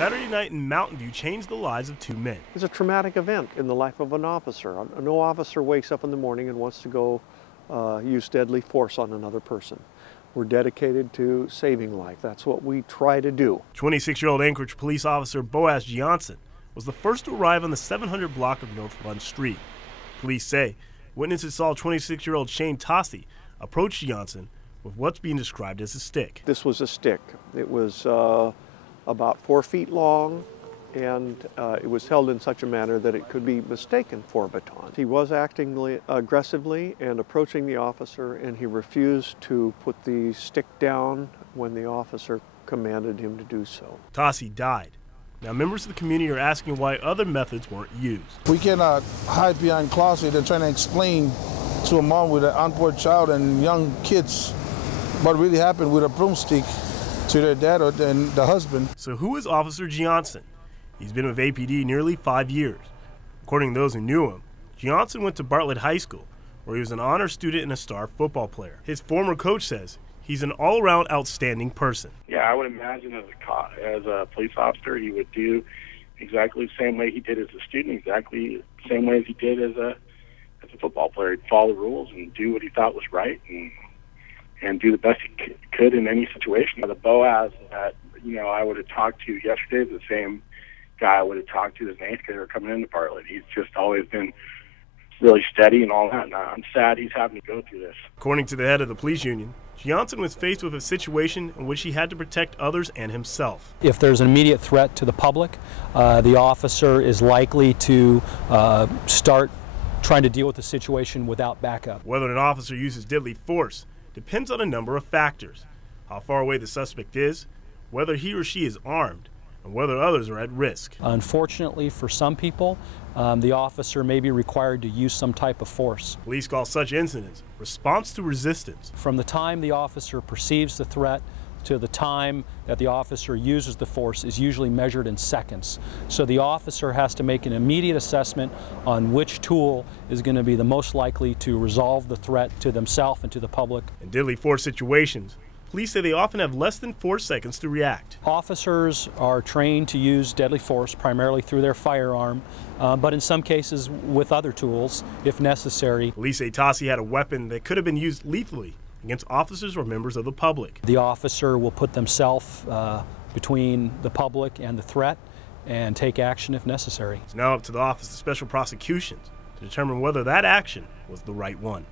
Saturday night in Mountain View changed the lives of two men. It's a traumatic event in the life of an officer. No officer wakes up in the morning and wants to go use deadly force on another person. We're dedicated to saving life. That's what we try to do. 26-year-old Anchorage police officer Boaz Johnson was the first to arrive on the 700 block of North Bund Street. Police say witnesses saw 26-year-old Shane Tossi approach Johnson with what's being described as a stick. This was a stick. It was about 4 feet long, and it was held in such a manner that it could be mistaken for a baton. He was acting aggressively and approaching the officer, and he refused to put the stick down when the officer commanded him to do so. Tossi died. Now, members of the community are asking why other methods weren't used. We cannot hide behind closet and trying to explain to a mom with an unborn child and young kids what really happened with a broomstick to their dad and the husband. So who is Officer Johnson? He's been with APD nearly 5 years. According to those who knew him, Johnson went to Bartlett High School, where he was an honor student and a star football player. His former coach says he's an all-around outstanding person. Yeah, I would imagine as a police officer, he would do exactly the same way he did as a student, exactly the same way as he did as a football player. He'd follow the rules and do what he thought was right and do the best he could in any situation. The Boaz that I would have talked to yesterday is the same guy I would have talked to as an eighth grader coming into Bartlett. He's just always been really steady and all that, and I'm sad he's having to go through this. According to the head of the police union, Johnson was faced with a situation in which he had to protect others and himself. If there's an immediate threat to the public, the officer is likely to start trying to deal with the situation without backup. Whether an officer uses deadly force depends on a number of factors: how far away the suspect is, whether he or she is armed, and whether others are at risk. Unfortunately for some people, the officer may be required to use some type of force. Police call such incidents response to resistance. From the time the officer perceives the threat to the time that the officer uses the force is usually measured in seconds. So the officer has to make an immediate assessment on which tool is going to be the most likely to resolve the threat to themselves and to the public. In deadly force situations, police say they often have less than 4 seconds to react. Officers are trained to use deadly force primarily through their firearm, but in some cases with other tools if necessary. Police say Tossi had a weapon that could have been used lethally against officers or members of the public. The officer will put themselves between the public and the threat and take action if necessary. It's now up to the Office of Special Prosecutions to determine whether that action was the right one.